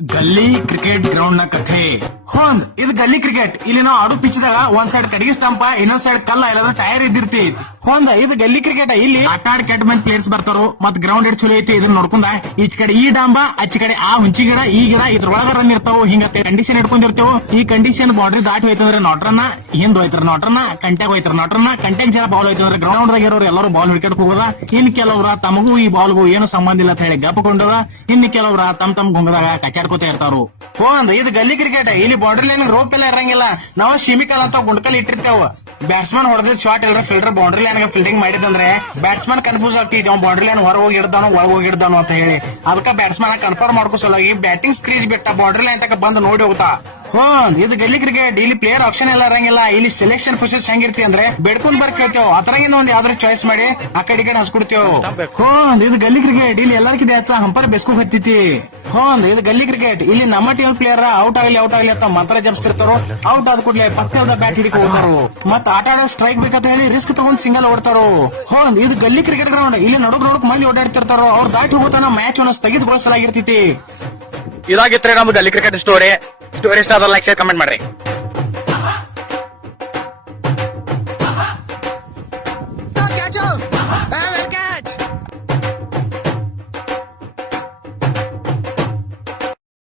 ಗಲ್ಲಿ ಕ್ರಿಕೆಟ್ ಗ್ರೌಂಡ್ನ ಕಥೆ ಹೊಂದ್ ಇದು ಗಲ್ಲಿ ಕ್ರಿಕೆಟ್ ಇಲ್ಲಿ ನಾವು ಆಡು ಪಿಚ್ದಾಗ ಒಂದ್ ಸೈಡ್ ಕಡಿಗೆ ಸ್ಟಂಪ, ಇನ್ನೊಂದ್ ಸೈಡ್ ಕಲ್ಲ ಇಲ್ಲಾದ್ರೆ ಟೈರ್ ಇದ್ದಿರ್ತಿ. ಹೊಂದ ಇದು ಗಲ್ಲಿ ಕ್ರಿಕೆಟ್ ಇಲ್ಲಿ ಆಟ ಆಡ್ ಕೆಟ್ಮೆಂಟ್ ಪ್ಲೇಯರ್ಸ್ ಬರ್ತಾರೋ ಮತ್ ಗ್ರೌಂಡ್ ಎಡ್ ಚಲೋ ಐತಿ ಇದನ್ನ ನೋಡ್ಕೊಂಡ. ಈಚ ಕಡೆ ಈ ಡಾಂಬ ಅಚ್ಚ ಕಡೆ ಆ ಹುಂಚಿ ಗಿಡ, ಈ ಗಿಡ, ಇದ್ರೊಳಗ ರನ್ ಇರ್ತಾವ. ಹಿಂಗ ಕಂಡೀಷನ್ ಇಟ್ಕೊಂಡಿರ್ತೇವೆ ಈ ಕಂಡೀಷನ್ ಬಾಡ್ರಿ ದಾಟಿ ಹೋಯ್ತಂದ್ರೆ ನಾಟ್ರನ್ನ, ಹಿಂದ್ ಹೋಯ್ತಾರ ನಾಟ್ರನ್ನ ಕಂಟೆಗ್ ಹೋಯ್ತಾರ ನಾಟ್ರನ್ನ, ಕಂಟ್ಯಾಗ ಜನ ಬಾಲ್ ಹೋಯ್ತಂದ್ರೆ ಗ್ರೌಂಡ್ ದಾಗ ಎಲ್ಲರೂ ಬಾಲ್ ವಿಕೆಟ್ ಹೋಗೋದ. ಇನ್ ಕೆಲವ್ರ ತಮಗೂ ಈ ಬಾಲ್ಗೂ ಏನು ಸಂಬಂಧ ಇಲ್ಲ ಅಂತ ಹೇಳಿ ಗಪ್ಪಕೊಂಡ್ರ ಇನ್ ಕೆಲವ್ರ ತಮ್ ತಮ್ ಗುಂಗದಾಗ ಕಚಾಡ್ಕೋತ ಇರ್ತಾರು. ಫೋನ್ ಇದು ಗಲ್ಲಿ ಕ್ರಿಕೆಟ್ ಇಲ್ಲಿ ಬಾರ್ಡರ್ ಲೈನ್ ರೋಪ್ ಎಲ್ಲ ಇರಂಗಿಲ್ಲ. ನಾವು ಶಿಮಿಕಲ್ ಅಂತ ಗುಂಡ್ಕಲ್ ಇಟ್ಟಿರ್ತೇವ. ಬ್ಯಾಟ್ಸ್ಮನ್ ಹೊಡೆದ ಶಾಟ್ ಎಲ್ಲ ಫಿಲ್ಡರ್ ಬೌಂಡ್ರಿ ಲೈನ್ ಫೀಲ್ಡಿಂಗ್ ಮಾಡಿದಂದ್ರೆ ಬ್ಯಾಟ್ಸ್ಮನ್ ಕನ್ಫ್ಯೂಸ್ ಆಗ್ತಿದ್ದೆ ಅವ್ನು ಬೌಂಡ್ರಿ ಲೈನ್ ಹೊರ ಹೋಗಿಡ್ದಾನು ಹೋಗಿ ಇಡ್ದಾನು ಅಂತ ಹೇಳಿ. ಅದಕ್ಕೆ ಬ್ಯಾಟ್ಸ್ಮನ್ ಕನ್ಫರ್ಮ್ ಮಾಡ್ಕೋ ಸಲುವಾಗಿ ಬ್ಯಾಟಿಂಗ್ ಸ್ಕ್ರೀಜ್ ಬಿಟ್ಟ ಬೌಂಡ್ರಿ ಲೈನ್ ತಕ ಬಂದು ನೋಡಿ ಹೋಗ್ತಾ. ಹ್ಮ್ ಇದು ಗಲ್ಲಿ ಕ್ರಿಕೆಟ್ ಇಲ್ಲಿ ಪ್ಲೇಯರ್ ಆಪ್ಷನ್ ಎಲ್ಲ ಇರಂಗಿಲ್ಲ. ಇಲ್ಲಿ ಸೆಲೆಕ್ಷನ್ ಪ್ರೊಸೆಸ್ ಹೆಂಗಿರ್ತಿ ಅಂದ್ರೆ ಬೆಡ್ಕೊಂಡ್ ಬರ್ ಕೇಳ್ತೇವ್. ಅದ್ರಾಗಿಂದ ಒಂದ್ ಯಾವ್ದಾರು ಚಾಯ್ಸ್ ಮಾಡಿ ಆ ಕಡೆ ಈ ಕಡೆ ಹಸ್ಕೊಡ್ತೇವ್. ಹ್ಮ್ ಇದು ಗಲ್ಲಿ ಕ್ರಿಕೆಟ್ ಇಲ್ಲಿ ಎಲ್ಲರಿಗಿದೆ ಹಂಪರ್ ಬೆಸ್ಕೋ ಹತ್ತಿತಿ. ಹ್ಮ್ ಇದು ಗಲ್ಲಿ ಕ್ರಿಕೆಟ್ ಇಲ್ಲಿ ನಮ್ಮ ಟೀಮ್ ಪ್ಲೇಯರ್ ಔಟ್ ಆಗ್ಲಿ ಔಟ್ ಆಗ್ಲಿ ಅಂತ ಮಂತ್ರ ಜಪಿಸ್ತಿರ್ತಾರೋ ಔಟ್ ಆದ ಕೂಡಲೇ ಪಕ್ಕದ ಬ್ಯಾಟ್ ಹಿಡಿಕ ಹೋಗ್ತಾರೋ. ಮತ್ತ ಆಟ ಆಡೋ ಸ್ಟ್ರೈಕ್ ಬೇಕಂತ ಹೇಳಿ ರಿಸ್ಕ್ ತಗೊಂಡ್ ಸಿಂಗಲ್ ಓಡ್ತಾರೋ. ಹ್ಞೂ ಇದು ಗಲ್ಲಿ ಕ್ರಿಕೆಟ್ ಗ್ರೌಂಡ್ ಇಲ್ಲಿ ನಡುಕ್ ನಡುಕ್ ಮಂದಿ ಓಡಾಡ್ತಿರ್ತಾರೋ. ಅವ್ರ ದಾಟಿ ಹೋಗ್ತಾನ ಮ್ಯಾಚ್ ಅನ್ನ ಸ್ಥಗಿತಗೊಳಿಸಲಾಗಿರ್ತೈತಿ. ಇದಾಗಿತ್ತು ನಮ್ದು ಗಲ್ಲಿ ಕ್ರಿಕೆಟ್ ಸ್ಟೋರಿ ಸ್ಟೋರಿ ಇಷ್ಟ ಲೈಕ್ ಶೇರ್ ಕಮೆಂಟ್ ಮಾಡ್ರಿ.